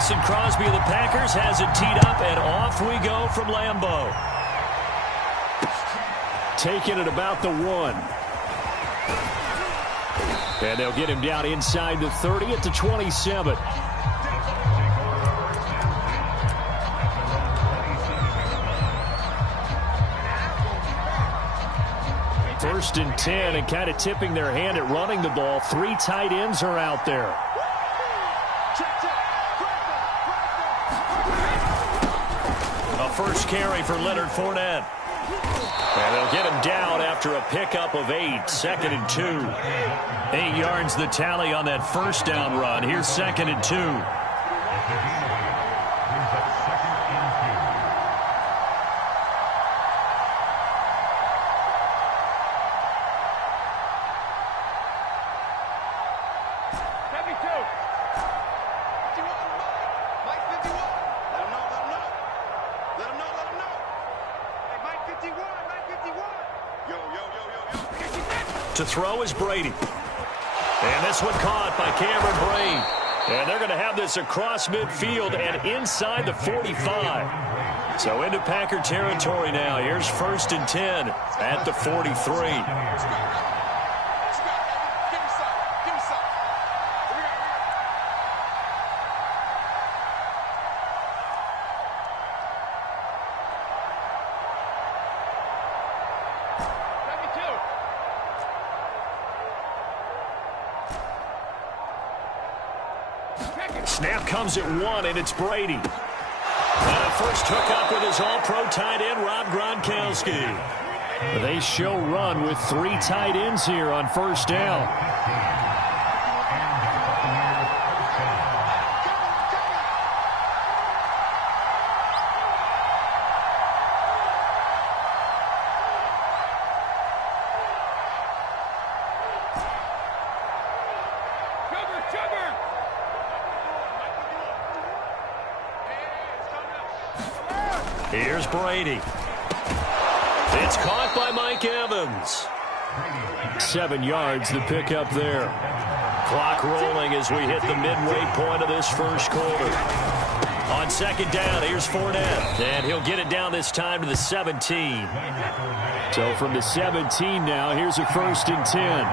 Mason Crosby of the Packers has it teed up, and off we go from Lambeau. Taking it about the 1. And they'll get him down inside the 30 at the 27. First and 10, and kind of tipping their hand at running the ball. 3 tight ends are out there. A first carry for Leonard Fournette. And they'll get him down after a pickup of 8. 2nd and 2. 8 yards the tally on that first down run. Here's 2nd and 2. To throw is Brady. And this one caught by Cameron Brate. And they're going to have this across midfield and inside the 45. So into Packer territory now. Here's 1st and 10 at the 43. Snap comes at 1, and it's Brady. And a first hookup with his all-pro tight end, Rob Gronkowski. They show run with 3 tight ends here on first down. Here's Brady. It's caught by Mike Evans. 7 yards, the pickup there. Clock rolling as we hit the midway point of this first quarter. On 2nd down, here's Fournette. And he'll get it down this time to the 17. So from the 17 now, here's a 1st and 10.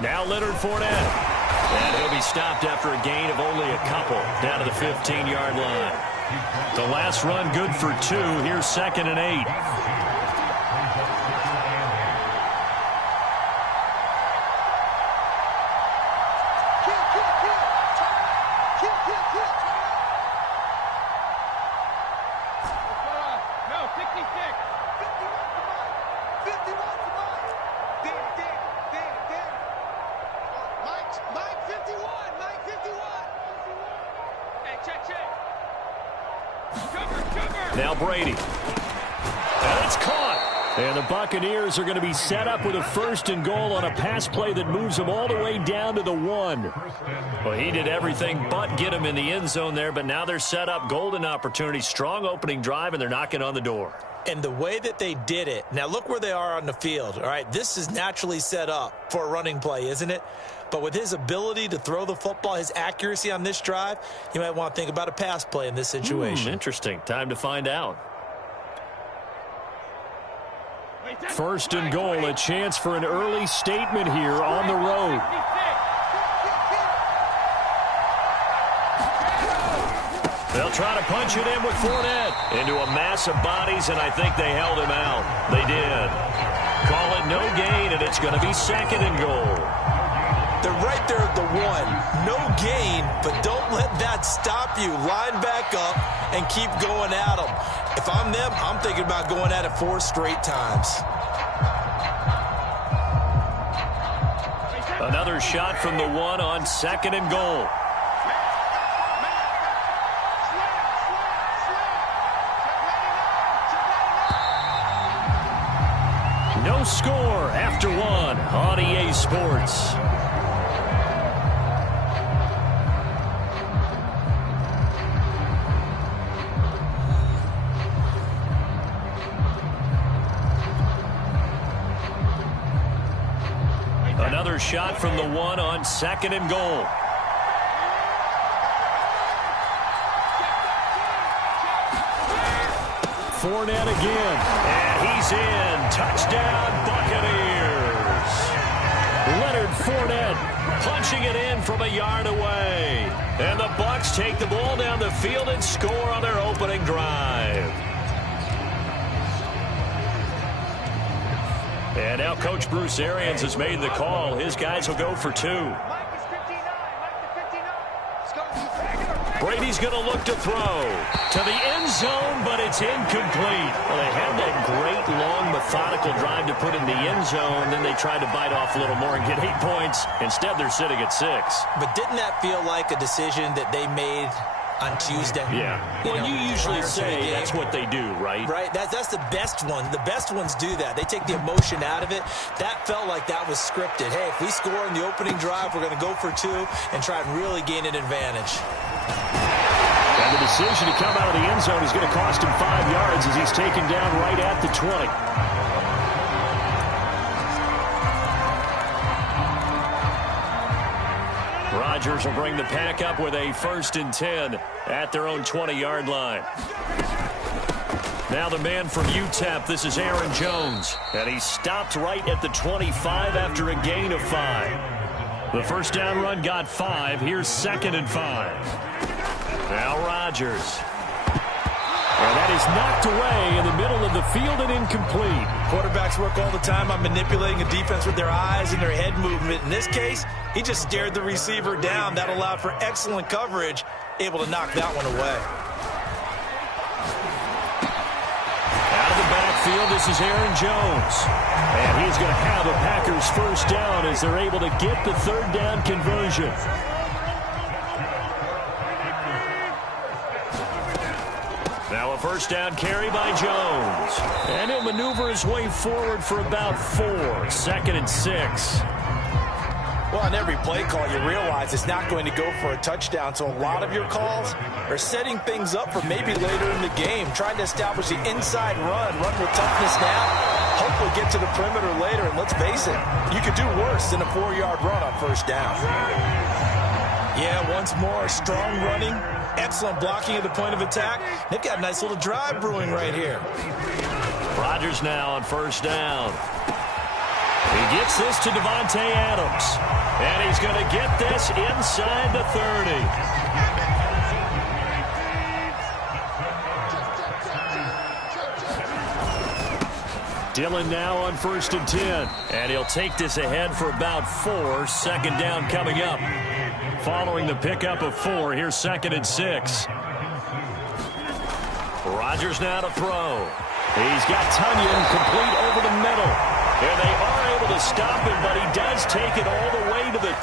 Now Leonard Fournette. And he'll be stopped after a gain of only a couple down to the 15-yard line. The last run good for 2. Here's 2nd and 8. Now Brady. And it's caught. And the Buccaneers are going to be set up with a 1st and goal on a pass play that moves them all the way down to the 1. Well, he did everything but get him in the end zone there, but now they're set up. Golden opportunity, strong opening drive, and they're knocking on the door. And the way that they did it, now look where they are on the field, all right? This is naturally set up for a running play, isn't it? But with his ability to throw the football, his accuracy on this drive, you might want to think about a pass play in this situation. Interesting. Time to find out. 1st and goal, a chance for an early statement here on the road. They'll try to punch it in with Fournette into a mass of bodies, and I think they held him out. They did. Call it no gain, and it's going to be 2nd and goal. They're right there at the 1. No gain, but don't let that stop you. Line back up and keep going at them. If I'm them, I'm thinking about going at it 4 straight times. Another shot from the 1 on 2nd and goal. No score after one on EA Sports. Another shot from the one on 2nd and goal. Fournette again, and he's in. Touchdown, Buccaneers. Leonard Fournette punching it in from a yard away. And the Bucs take the ball down the field and score on their opening drive. And now Coach Bruce Arians has made the call. His guys will go for 2. Brady's going to look to throw to the end zone, but it's incomplete. Well, they had that great, long, methodical drive to put in the end zone. Then they tried to bite off a little more and get 8 points. Instead, they're sitting at 6. But didn't that feel like a decision that they made on Tuesday? Yeah. Well, you usually say that's what they do, right? Right. That's the best one. The best ones do that. They take the emotion out of it. That felt like that was scripted. Hey, if we score in the opening drive, we're going to go for 2 and try and really gain an advantage. And the decision to come out of the end zone is going to cost him 5 yards as he's taken down right at the 20. Rodgers will bring the pack up with a 1st and 10 at their own 20-yard line. Now the man from UTEP, this is Aaron Jones. And he stopped right at the 25 after a gain of 5. The first down run got 5. Here's 2nd and 5. Now Rodgers. And that is knocked away in the middle of the field and incomplete. Quarterbacks work all the time on manipulating a defense with their eyes and their head movement. In this case, he just stared the receiver down. That allowed for excellent coverage, able to knock that one away. Out of the backfield, this is Aaron Jones. And he's going to have a Packers first down as they're able to get the 3rd down conversion. Now a first down carry by Jones. And he'll maneuver his way forward for about 4. 2nd and 6. Well, on every play call, you realize it's not going to go for a touchdown. So a lot of your calls are setting things up for maybe later in the game, trying to establish the inside run with toughness now, hopefully get to the perimeter later. And let's face it, you could do worse than a 4-yard run on first down. Yeah, once more, strong running, excellent blocking at the point of attack. They've got a nice little drive brewing right here. Rodgers now on first down. He gets this to Devontae Adams. And he's going to get this inside the 30. Dillon now on 1st and 10. And he'll take this ahead for about 4. 2nd down coming up. Following the pickup of 4, here's 2nd and 6. Rodgers now to throw. He's got Tunyon complete over the middle. And they are able to stop him, but he does take it all the way to the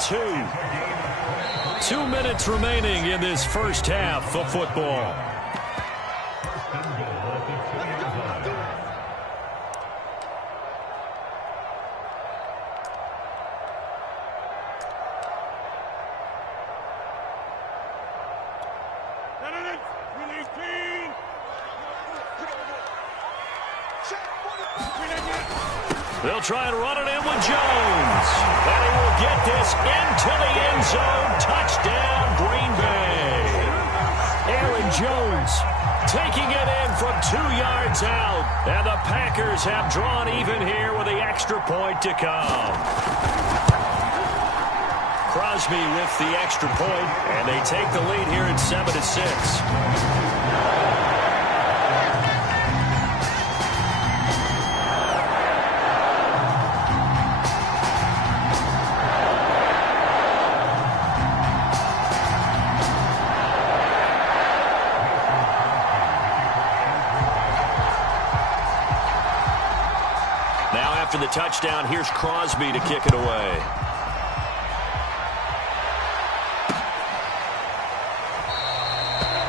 2. 2 minutes remaining in this first half of football. They'll try and run it in with Jones. And he will get this into the end zone. Touchdown, Green Bay. Aaron Jones taking it in from 2 yards out. And the Packers have drawn even here with the extra point to come. Crosby with the extra point, and they take the lead here at 7-6. After the touchdown, here's Crosby to kick it away.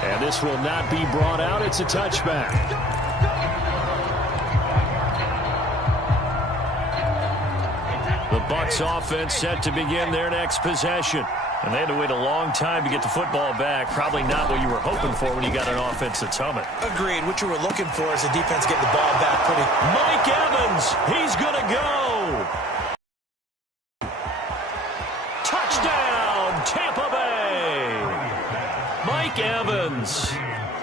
And this will not be brought out. It's a touchback. Bucs offense set to begin their next possession. And they had to wait a long time to get the football back. Probably not what you were hoping for when you got an offense that's humming. Agreed. What you were looking for is the defense getting the ball back pretty. Mike Evans, he's going to go. Touchdown, Tampa Bay. Mike Evans,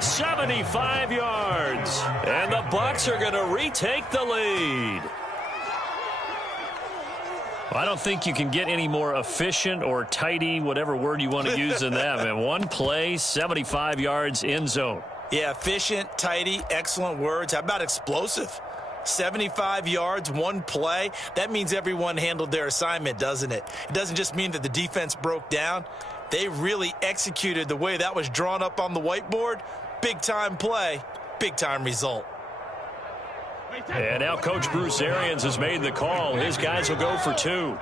75 yards. And the Bucs are going to retake the lead. I don't think you can get any more efficient or tidy, whatever word you want to use in that. Man, one play, 75 yards, end zone. Yeah, efficient, tidy, excellent words. How about explosive? 75 yards, one play. That means everyone handled their assignment, doesn't it? It doesn't just mean that the defense broke down. They really executed the way that was drawn up on the whiteboard. Big-time play, big-time result. And now Coach Bruce Arians has made the call. His guys will go for two.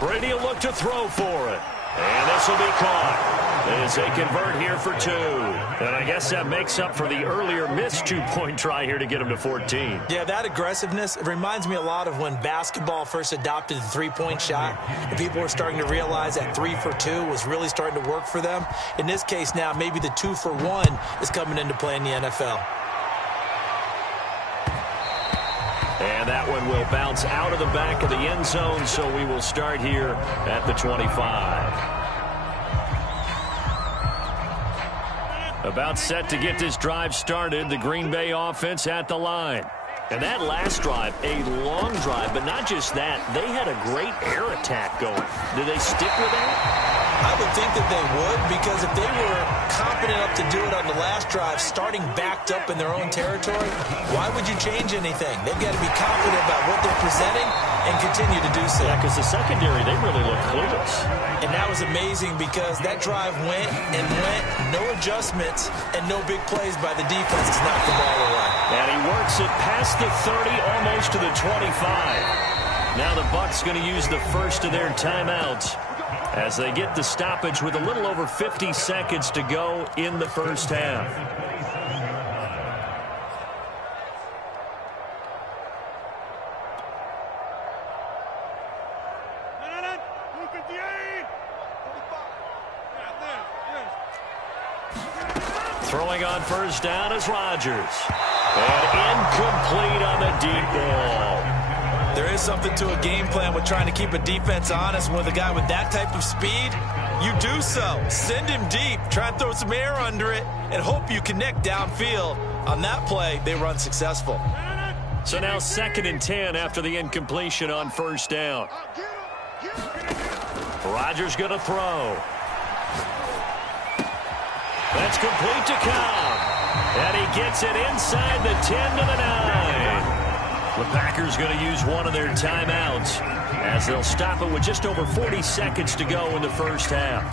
Brady will look to throw for it. And this will be caught as they convert here for two. And I guess that makes up for the earlier missed two-point try here to get them to 14. Yeah, that aggressiveness, it reminds me a lot of when basketball first adopted the three-point shot. And people were starting to realize that 3 for 2 was really starting to work for them. In this case now, maybe the 2 for 1 is coming into play in the NFL. And that one will bounce out of the back of the end zone, so we will start here at the 25. About set to get this drive started, the Green Bay offense at the line. And that last drive, a long drive, but not just that. They had a great air attack going. Do they stick with that? I would think that they would, because if they were confident enough to do it on the last drive, starting backed up in their own territory, why would you change anything? They've got to be confident about what they're presenting and continue to do so. Yeah, because the secondary, they really look clueless. And that was amazing because that drive went and went, no adjustments, and no big plays by the defense to knock the ball away. And he works it past the 30, almost to the 25. Now the Bucs going to use the first of their timeouts as they get the stoppage with a little over 50 seconds to go in the first half. Throwing on first down is Rodgers. And incomplete on the deep ball. There is something to a game plan with trying to keep a defense honest. With a guy with that type of speed, you do so. Send him deep, try and throw some air under it, and hope you connect downfield. On that play, they run successful. So now 2nd and 10 after the incompletion on first down. Rodgers going to throw. That's complete to Cobb. And he gets it inside the 10 to the 9. The Packers going to use one of their timeouts as they'll stop it with just over 40 seconds to go in the first half.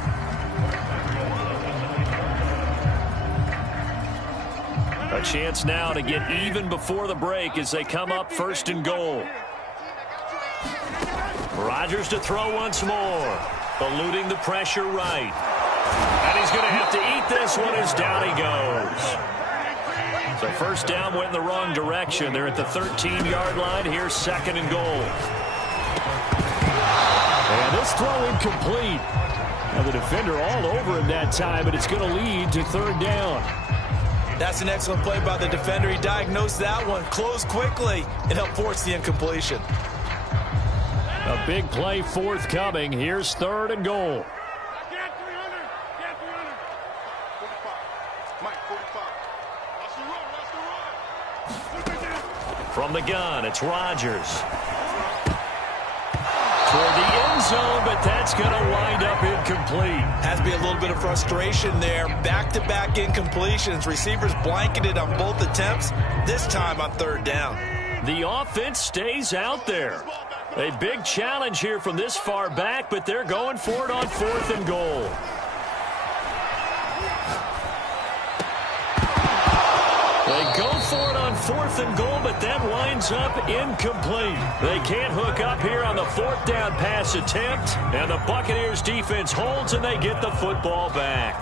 A chance now to get even before the break as they come up 1st and goal. Rodgers to throw once more, eluding the pressure right. And he's going to have to eat this one as down he goes. So first down went in the wrong direction. They're at the 13-yard line. Here's 2nd and goal. And this throw incomplete. Now the defender all over him that time, but it's going to lead to 3rd down. That's an excellent play by the defender. He diagnosed that one, closed quickly, and helped force the incompletion. A big play forthcoming. Here's 3rd and goal. From the gun, it's Rodgers. Toward the end zone, but that's going to wind up incomplete. Has to be a little bit of frustration there. Back-to-back incompletions. Receivers blanketed on both attempts, this time on 3rd down. The offense stays out there. A big challenge here from this far back, but they're going for it on 4th and goal. They go for it on 4th and goal, but that winds up incomplete. They can't hook up here on the 4th down pass attempt, and the Buccaneers defense holds and they get the football back.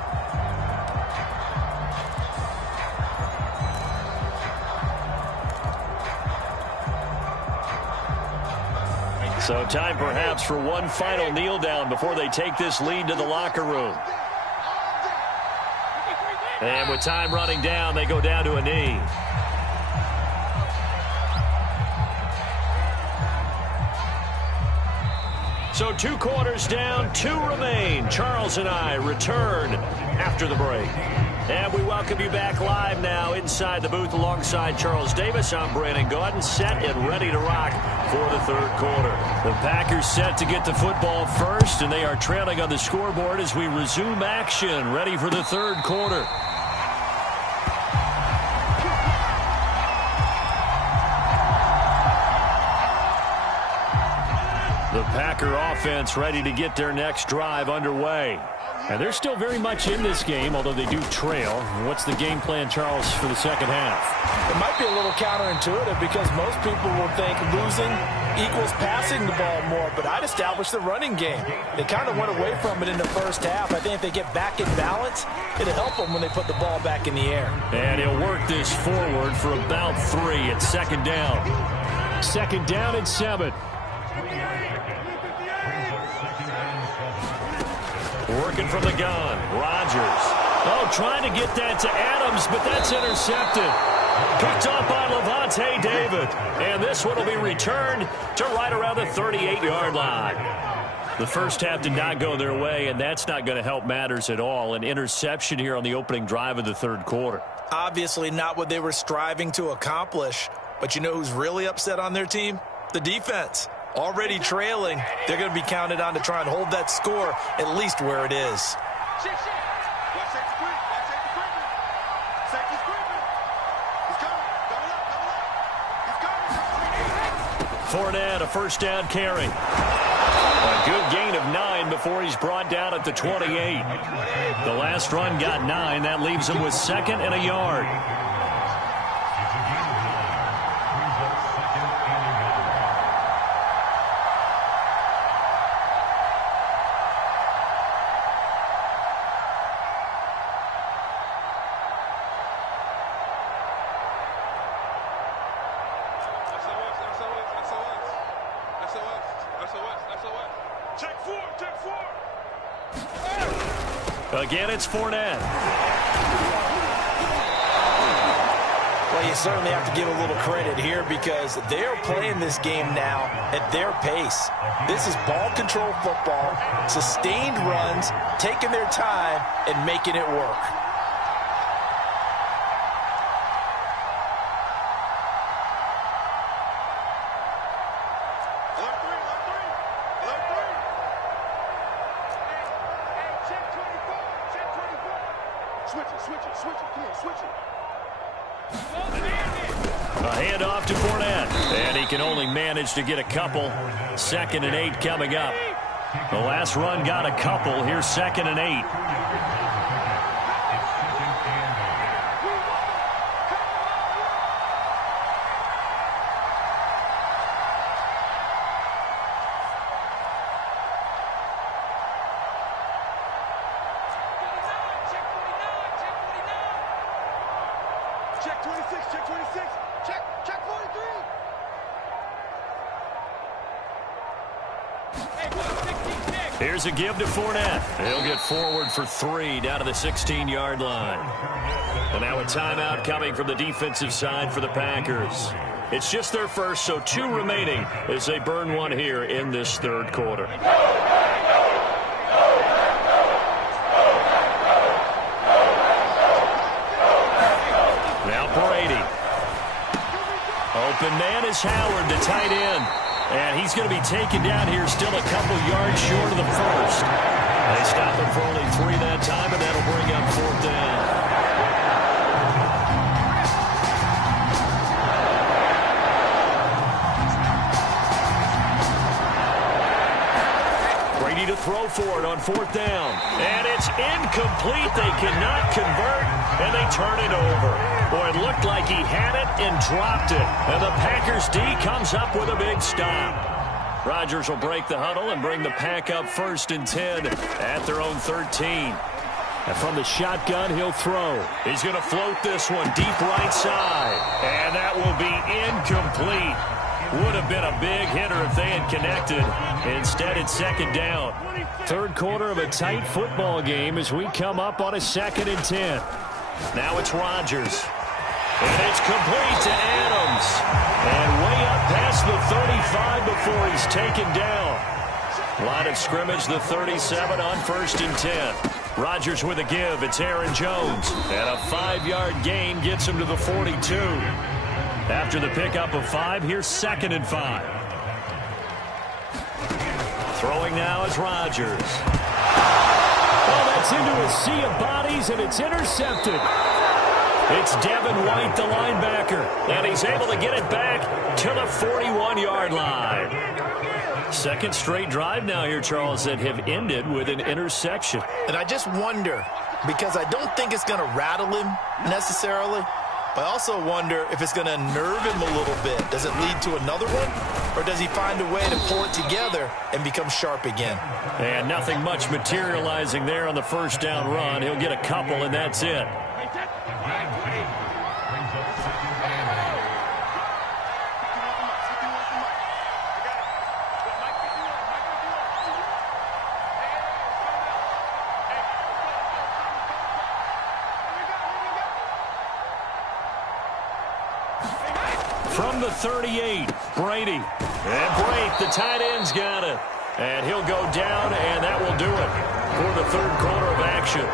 So time perhaps for one final kneel down before they take this lead to the locker room. And with time running down, they go down to a knee. So 2 quarters down, 2 remain. Charles and I return after the break. And we welcome you back live now inside the booth alongside Charles Davis. I'm Brandon Gaudin, set and ready to rock for the third quarter. The Packers set to get the football first, and they are trailing on the scoreboard as we resume action, ready for the third quarter. The Packer offense ready to get their next drive underway. And they're still very much in this game, although they do trail. What's the game plan, Charles, for the second half? It might be a little counterintuitive because most people will think losing equals passing the ball more, but I'd establish the running game. They kind of went away from it in the first half. I think if they get back in balance, it'll help them when they put the ball back in the air. And he'll work this forward for about 3. It's second down. Second down and 7. Working from the gun, Rodgers. Oh, trying to get that to Adams, but that's intercepted. Picked up by Levante David. And this one will be returned to right around the 38-yard line. The first half did not go their way, and that's not going to help matters at all. An interception here on the opening drive of the third quarter. Obviously not what they were striving to accomplish. But you know who's really upset on their team? The defense. Already trailing, they're going to be counted on to try and hold that score at least where it is. Fournette, a first down carry. A good gain of 9 before he's brought down at the 28. The last run got 9. That leaves him with 2nd and a yard. Again, it's Fournette. Well, you certainly have to give a little credit here because they're playing this game now at their pace. This is ball control football, sustained runs, taking their time, and making it work. A handoff to Fournette, and he can only manage to get a couple. 2nd and 8 coming up. The last run got a couple. Here's 2nd and 8. Check 26, check 26, check 43. Here's a give to Fournette. He'll get forward for 3 down to the 16-yard line. And now a timeout coming from the defensive side for the Packers. It's just their first, so 2 remaining as they burn one here in this third quarter. Open man is Howard, the tight end. And he's going to be taken down here still a couple yards short of the first. They stop him for only 3 that time, and that'll bring up 4th down. Brady to throw for it on 4th down. And it's incomplete. They cannot convert, and they turn it over. Boy, it looked like he had it and dropped it. And the Packers D comes up with a big stop. Rodgers will break the huddle and bring the Pack up 1st and 10 at their own 13. And from the shotgun, he'll throw. He's going to float this one deep right side. And that will be incomplete. Would have been a big hitter if they had connected. Instead, it's second down. Third quarter of a tight football game as we come up on a 2nd and 10. Now it's Rodgers. And it's complete to Adams. And way up past the 35 before he's taken down. Line of scrimmage, the 37 on 1st and 10. Rodgers with a give. It's Aaron Jones. And a 5-yard gain gets him to the 42. After the pickup of 5, here's 2nd and 5. Throwing now is Rodgers. Oh, that's into a sea of bodies, and it's intercepted. It's Devin White, the linebacker, and he's able to get it back to the 41-yard line. Second straight drive now here, Charles, that have ended with an interception. And I just wonder, because I don't think it's going to rattle him necessarily, but I also wonder if it's going to nerve him a little bit. Does it lead to another one, or does he find a way to pull it together and become sharp again? And nothing much materializing there on the first down run. He'll get a couple, and that's it. From the 38, Brady. And Brate, the tight end's got it. And he'll go down, and that will do it for the third quarter of action.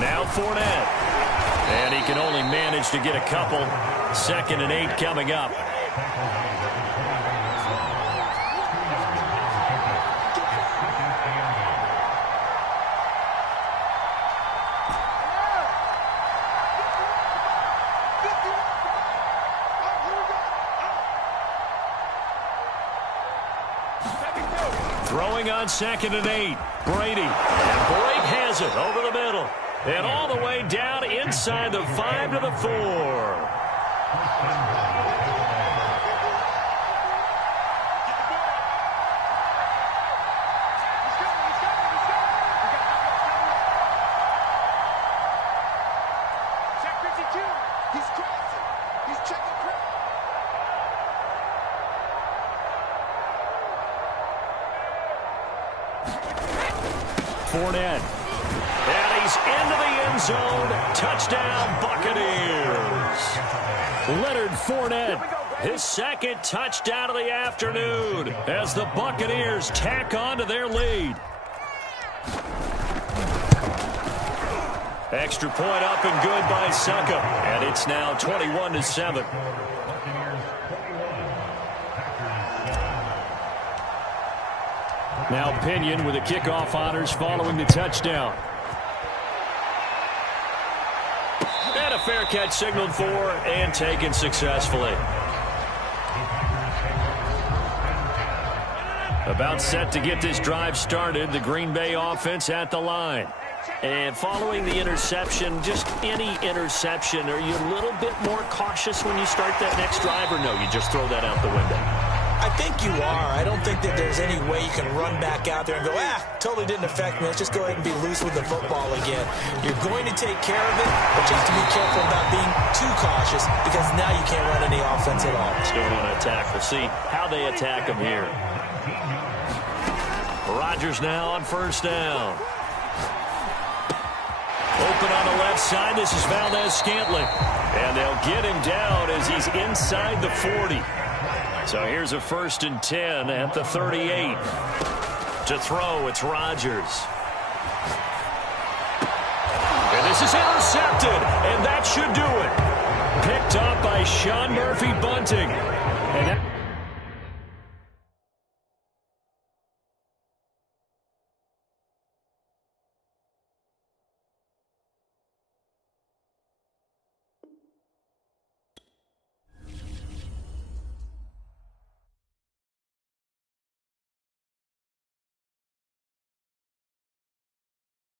Now Fournette. And he can only manage to get a couple. 2nd and 8 coming up. Throwing on 2nd and 8. Brady. And Brate has it over the middle. And all the way down inside the 5 to the 4. Check 52. He's crossing. He's checking cross. Fournette. And he's into the end zone. Touchdown, Buccaneers. Leonard Fournette, his 2nd touchdown of the afternoon as the Buccaneers tack on to their lead. Extra point up and good by Suckup. And it's now 21-7. Now Pinion with the kickoff honors following the touchdown. And a fair catch signaled for and taken successfully. About set to get this drive started, the Green Bay offense at the line. And following the interception, just any interception, are you a little bit more cautious when you start that next drive, or no, you just throw that out the window? I think you are. I don't think that there's any way you can run back out there and go, totally didn't affect me. Let's just go ahead and be loose with the football again. You're going to take care of it, but you have to be careful about being too cautious because now you can't run any offense at all. Still want to attack. We'll see how they attack them here. Rodgers now on 1st down. Open on the left side. This is Valdez-Scantling. And they'll get him down as he's inside the 40. So here's a 1st and 10 at the 38. To throw, it's Rodgers. And this is intercepted, and that should do it. Picked up by Sean Murphy-Bunting. And that